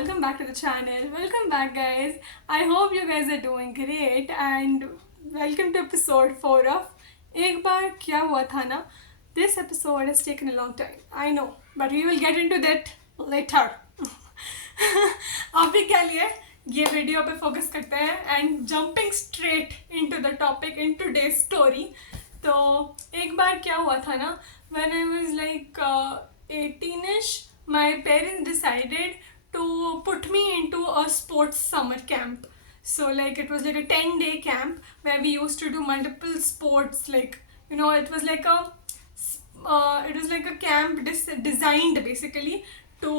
welcome back to the channel. Welcome back, guys. I hope you guys are doing great and welcome to episode 4 of एक बार क्या हुआ था ना. This episode has taken a long time, I know, but we will get into that later. अभी के लिए ये video पे फोकस करते हैं and jumping straight into the topic in today's story. तो एक बार क्या हुआ था ना, when I was like 18ish, my parents decided to put me into a sports summer camp. So like it was like a 10-day camp where we used to do multiple sports. Like, it was like a camp designed basically to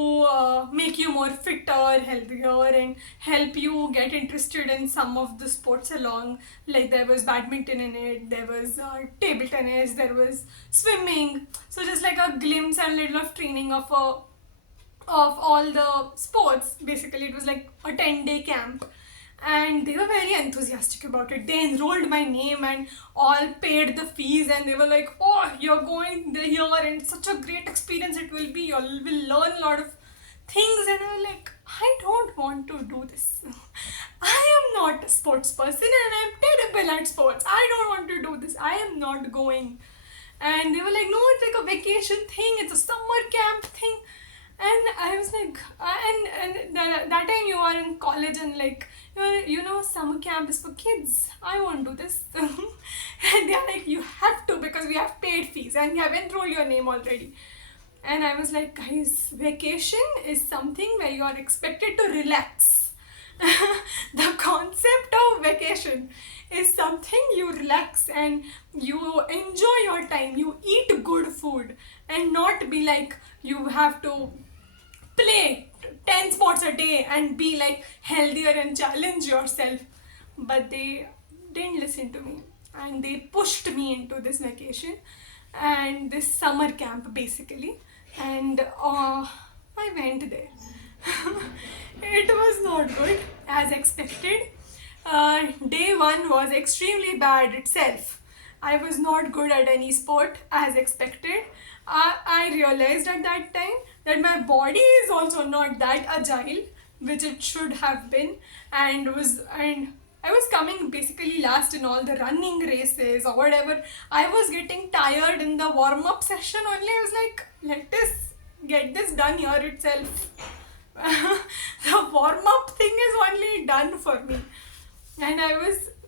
make you more fitter, healthier, and help you get interested in some of the sports along. Like there was badminton in it, there was table tennis, there was swimming. So just like a glimpse and little of training of all the sports. Basically, it was like a 10-day camp. And they were very enthusiastic about it. They enrolled my name and all paid the fees, and they were like, oh, you're going here and it's such a great experience it will be. You will learn a lot of things. And I was like, I don't want to do this. I am not a sports person and I'm terrible at sports. I don't want to do this. I am not going. And they were like, no, it's like a vacation thing. It's a summer camp thing. And I was like, and that time you are in college and like, summer camp is for kids. I won't do this. And they're like, you have to because we have paid fees and we have enrolled your name already. And I was like, guys, vacation is something where you are expected to relax. The concept of vacation is something you relax and you enjoy your time. You eat good food and not be like you have to play 10 sports a day and be like healthier and challenge yourself. But they didn't listen to me and they pushed me into this vacation and this summer camp basically. And I went there. It was not good as expected. Day one was extremely bad itself. I was not good at any sport as expected. I realized at that time that my body is also not that agile, which it should have been, and I was coming basically last in all the running races or whatever. I was getting tired in the warm-up session only. I was like, let us get this done here itself. The warm-up thing is only done for me. And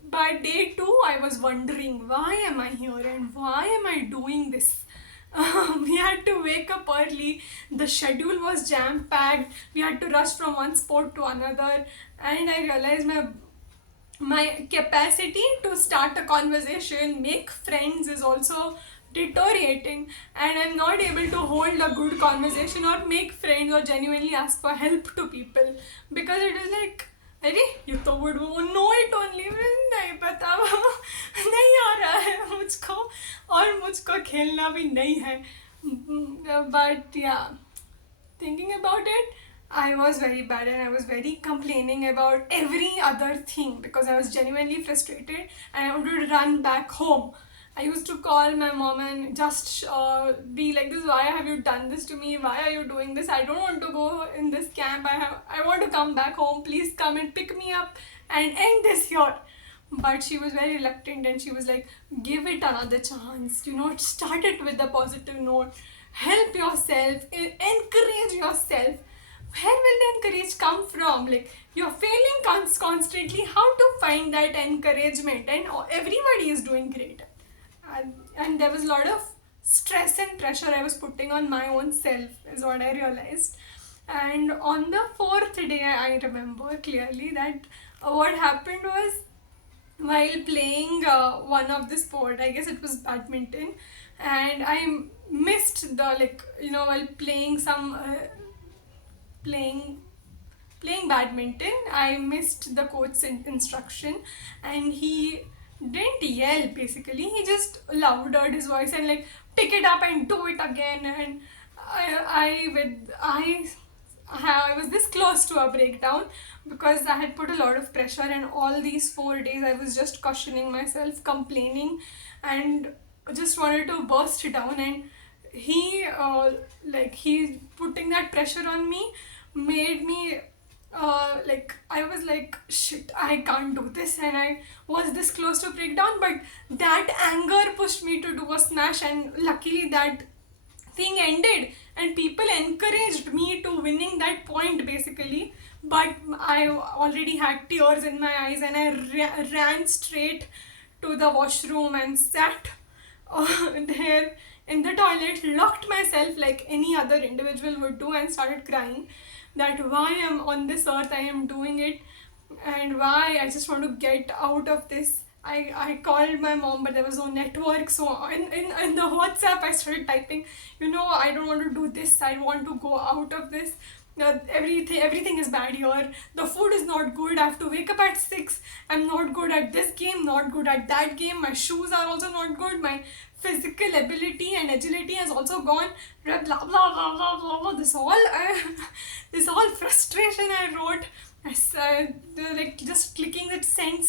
by day 2, I was wondering, why am I here and why am I doing this? We had to wake up early. The schedule was jam-packed. We had to rush from one sport to another. And I realized my capacity to start a conversation, make friends is also deteriorating, and I'm not able to hold a good conversation or make friends or genuinely ask for help to people because it is like, अरे you तो would know it only, नहीं पता, नहीं आ रहा है मुझको और मुझको खेलना भी नहीं है. But yeah, thinking about it, I was very bad and I was very complaining about every other thing because I was genuinely frustrated and I wanted to run back home. I used to call my mom and just be like, this, why have you done this to me? Why are you doing this? I don't want to go in this camp. I want to come back home. Please come and pick me up and end this here. But she was very reluctant and she was like, give it another chance. Start it with a positive note. Help yourself. Encourage yourself. Where will the encourage come from? Like, you're failing constantly. How to find that encouragement? And everybody is doing great. And there was a lot of stress and pressure I was putting on my own self is what I realized. And on the 4th day, I remember clearly that what happened was while playing one of the sport, I guess it was badminton, and I missed the while playing playing badminton, I missed the coach's instruction, and he didn't yell basically, he just loudered his voice and like, pick it up and do it again. And I was this close to a breakdown because I had put a lot of pressure, and all these 4 days I was just questioning myself, complaining, and just wanted to burst down. And he putting that pressure on me made me like I was like, shit, I can't do this, and I was this close to breakdown. But that anger pushed me to do a smash, and luckily that thing ended, and people encouraged me to winning that point basically. But I already had tears in my eyes, and I ran straight to the washroom and sat there in the toilet, locked myself like any other individual would do, and started crying that why I'm on this earth, I am doing it, and why I just want to get out of this. I called my mom, but there was no network. So in the WhatsApp, I started typing, I don't want to do this. I want to go out of this. Everything is bad here. The food is not good. I have to wake up at 6. I'm not good at this game, not good at that game. My shoes are also not good. My physical ability and agility has also gone. Blah blah blah blah blah blah. This all frustration I wrote. Like just clicking that send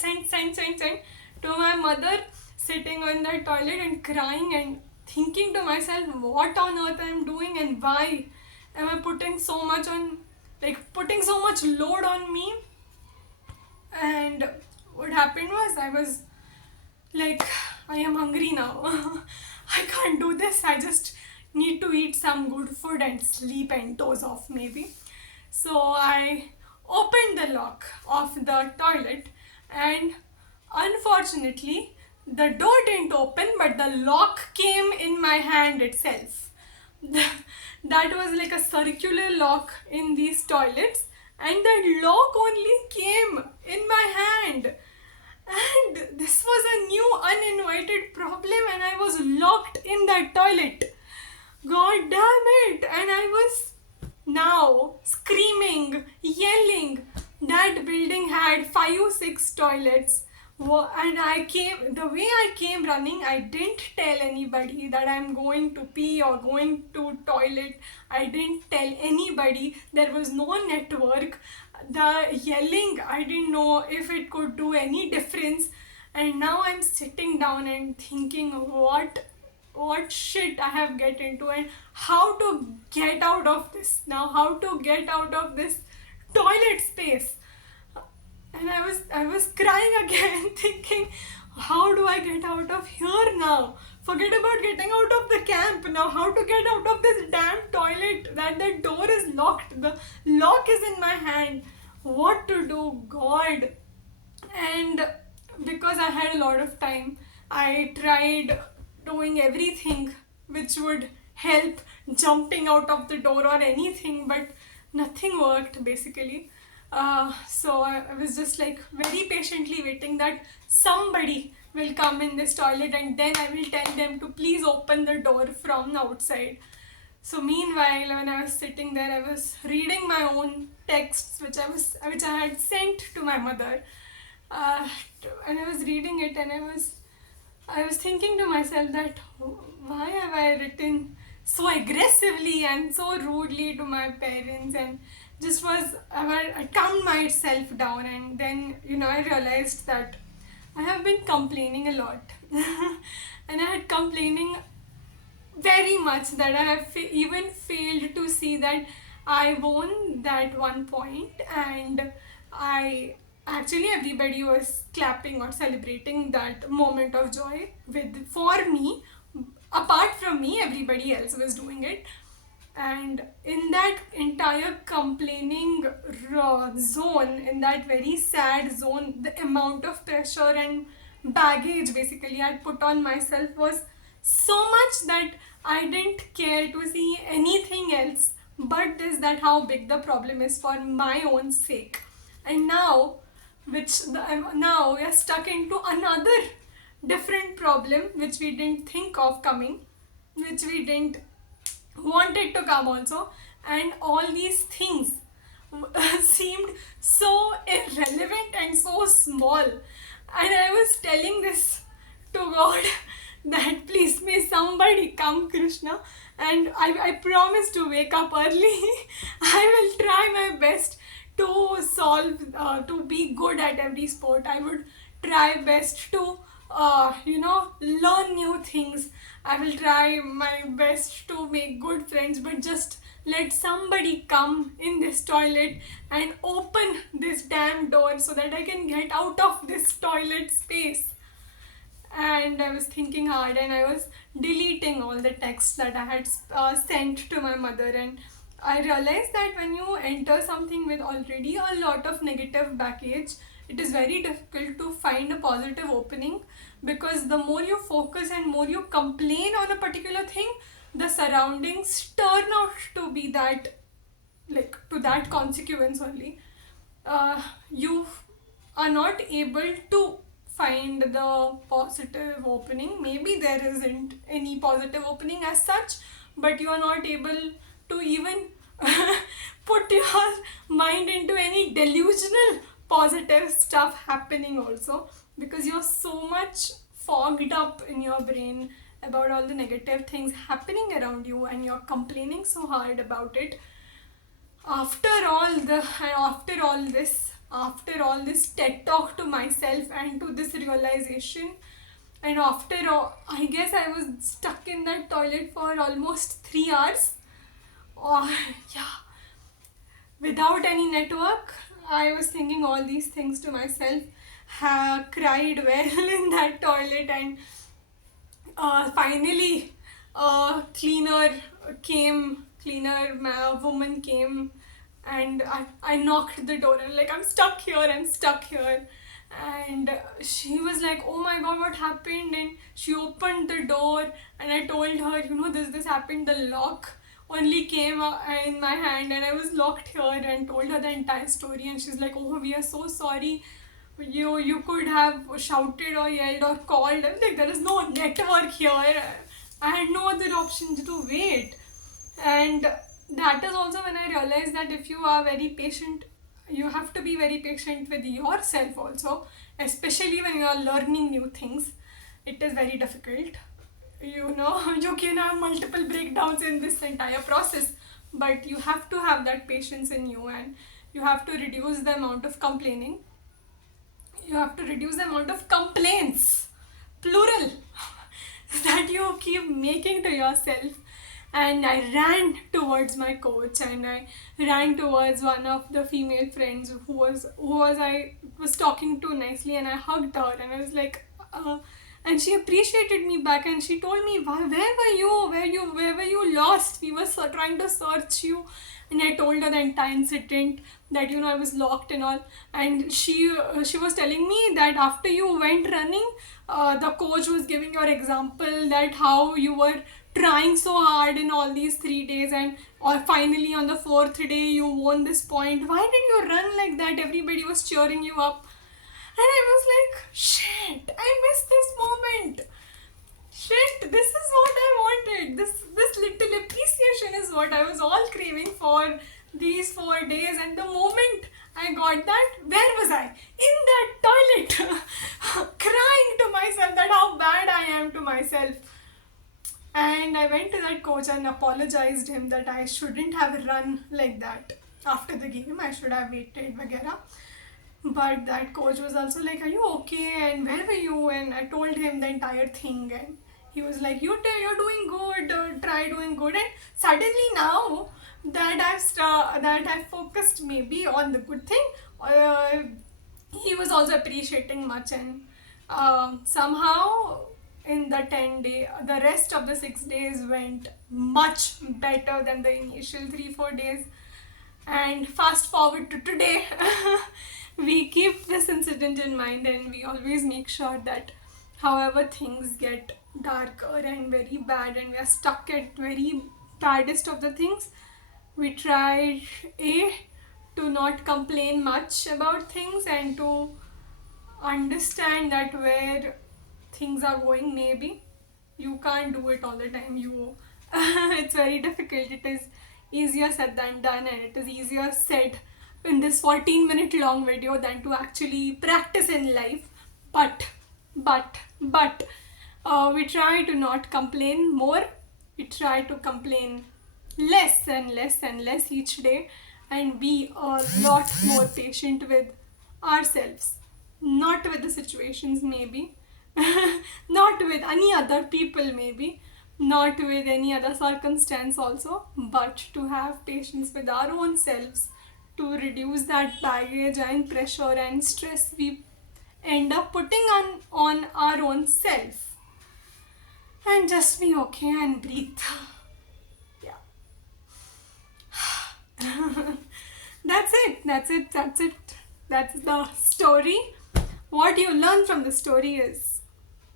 to my mother, sitting on that toilet and crying and thinking to myself, what on earth I am doing, and why am I putting so much on, like putting so much load on me. And what happened was, I was like, I am hungry now. I can't do this. I just need to eat some good food and sleep and doze off maybe. So I opened the lock of the toilet, and unfortunately the door didn't open, but the lock came in my hand itself. That was like a circular lock in these toilets, and that lock only came in my hand. And this was a new uninvited problem, and I was locked in that toilet. God damn it! And I was now screaming, yelling. That building had 5, 6 toilets. And the way I came running, I didn't tell anybody that I'm going to pee or going to toilet. I didn't tell anybody. There was no network. The yelling, I didn't know if it could do any difference. And now I'm sitting down and thinking, what shit I have get into, and how to get out of this now, how to get out of this toilet space. And I was crying again, thinking, how do I get out of here now? Forget about getting out of the camp now. How to get out of this damn toilet? That the door is locked. The lock is in my hand. What to do, God? And because I had a lot of time, I tried doing everything which would help, jumping out of the door or anything, but nothing worked basically. So I was just like very patiently waiting that somebody will come in this toilet, and then I will tell them to please open the door from the outside. So meanwhile, when I was sitting there, I was reading my own texts which I had sent to my mother, uh, and I was reading it, and I was thinking to myself that why have I written so aggressively and so rudely to my parents, and just I calmed myself down, and then I realized that I have been complaining a lot, and I had complaining very much that I have even failed to see that I won that one point, and I actually everybody was clapping or celebrating that moment of joy with for me. Apart from me, everybody else was doing it, and in that entire complaining zone, in that very sad zone, the amount of pressure and baggage basically I put on myself was so much that I didn't care to see anything else but this, that how big the problem is for my own sake. And now now we are stuck into another different problem which we didn't think of coming, which we didn't wanted to come also, and all these things seemed so irrelevant and so small. And I was telling this to God that please may somebody come, Krishna, and I promise to wake up early. I will try my best to to be good at every sport. I would try best to learn new things. I will try my best to make good friends, but just let somebody come in this toilet and open this damn door so that I can get out of this toilet space. And I was thinking hard, and I was deleting all the texts that I had sent to my mother. And I realized that when you enter something with already a lot of negative baggage, it is very difficult to find a positive opening, because the more you focus and more you complain on a particular thing, the surroundings turn out to be that, like, to that consequence only. You are not able to find the positive opening. Maybe there isn't any positive opening as such, but you are not able to even put your mind into any delusional positive stuff happening also, because you're so much fogged up in your brain about all the negative things happening around you, and you're complaining so hard about it. After all this TED talk to myself and to this realization, and after all, I guess I was stuck in that toilet for almost 3 hours. Oh, yeah, without any network. I was thinking all these things to myself, cried well in that toilet, and finally, woman came, and I knocked the door, and like, I'm stuck here. And she was like, oh my god, what happened? And she opened the door, and I told her, this happened. The lock only came in my hand, and I was locked here, and told her the entire story. And she's like, oh, we are so sorry. You could have shouted or yelled or called. I was like, there is no network here. I had no other option to wait. And that is also when I realized that if you are very patient, you have to be very patient with yourself also, especially when you are learning new things. It is very difficult. You can have multiple breakdowns in this entire process, but you have to have that patience in you, and you have to reduce the amount of complaining. You have to reduce the amount of complaints, plural, that you keep making to yourself. And I ran towards my coach, and I ran towards one of the female friends I was talking to nicely, and I hugged her, and I was like, and she appreciated me back, and she told me, where were you? Where were you lost? We were trying to search you. And I told her the entire incident, that I was locked and all. And she was telling me that after you went running, the coach was giving your example, that how you were trying so hard in all these 3 days, and or finally on the fourth day you won this point. Why did you run like that? Everybody was cheering you up. And I was like, shit, I missed this moment. Shit, this is what I wanted. This little appreciation is what I was all craving for these 4 days. And the moment I got that, where was I? In that toilet, crying to myself that how bad I am to myself. And I went to that coach and apologized him that I shouldn't have run like that after the game. I should have waited, vagera. But that coach was also like, are you okay? And where were you? And I told him the entire thing. And he was like, you're doing good. Try doing good. And suddenly now that I've focused maybe on the good thing, he was also appreciating much. And somehow in the the rest of the 6 days went much better than the initial 3-4 days. And fast forward to today, we keep this incident in mind, and we always make sure that however things get darker and very bad, and we are stuck at very baddest of the things, we try to not complain much about things, and to understand that where things are going, maybe you can't do it all the time. It's very difficult. It is easier said than done, and it is easier said in this 14-minute long video than to actually practice in life. But we try to not complain more. We try to complain less and less and less each day, and be a lot more patient with ourselves, not with the situations maybe, not with any other people maybe, not with any other circumstance also, but to have patience with our own selves, to reduce that baggage and pressure and stress we end up putting on our own self, and just be okay and breathe. Yeah. That's the story. What you learn from the story is,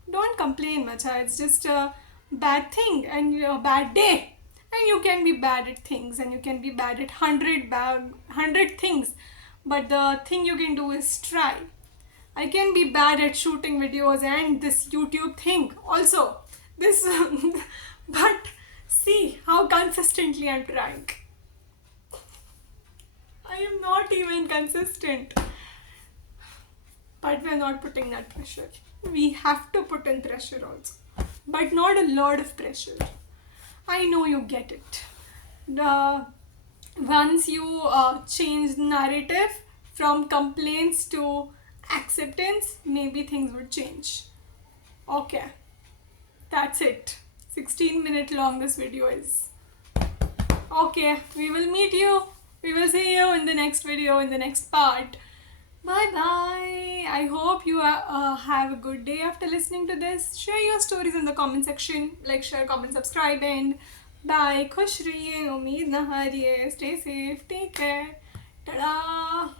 don't complain much. It's just a bad thing and a bad day. And you can be bad at things, and you can be bad at 100 things. But the thing you can do is try. I can be bad at shooting videos and this YouTube thing also. This, but see how consistently I'm trying. I am not even consistent. But we're not putting that pressure. We have to put in pressure also, but not a lot of pressure. I know you get it. The Once you change the narrative from complaints to acceptance, maybe things would change. Okay, that's it. 16-minute long this video is. Okay, we will meet you. We will see you in the next video, in the next part. Bye bye. I hope you have a good day after listening to this. Share your stories in the comment section. Like, share, comment, subscribe, and bye. Khush rahiye, umeed na hariye. Stay safe. Take care. Ta-da.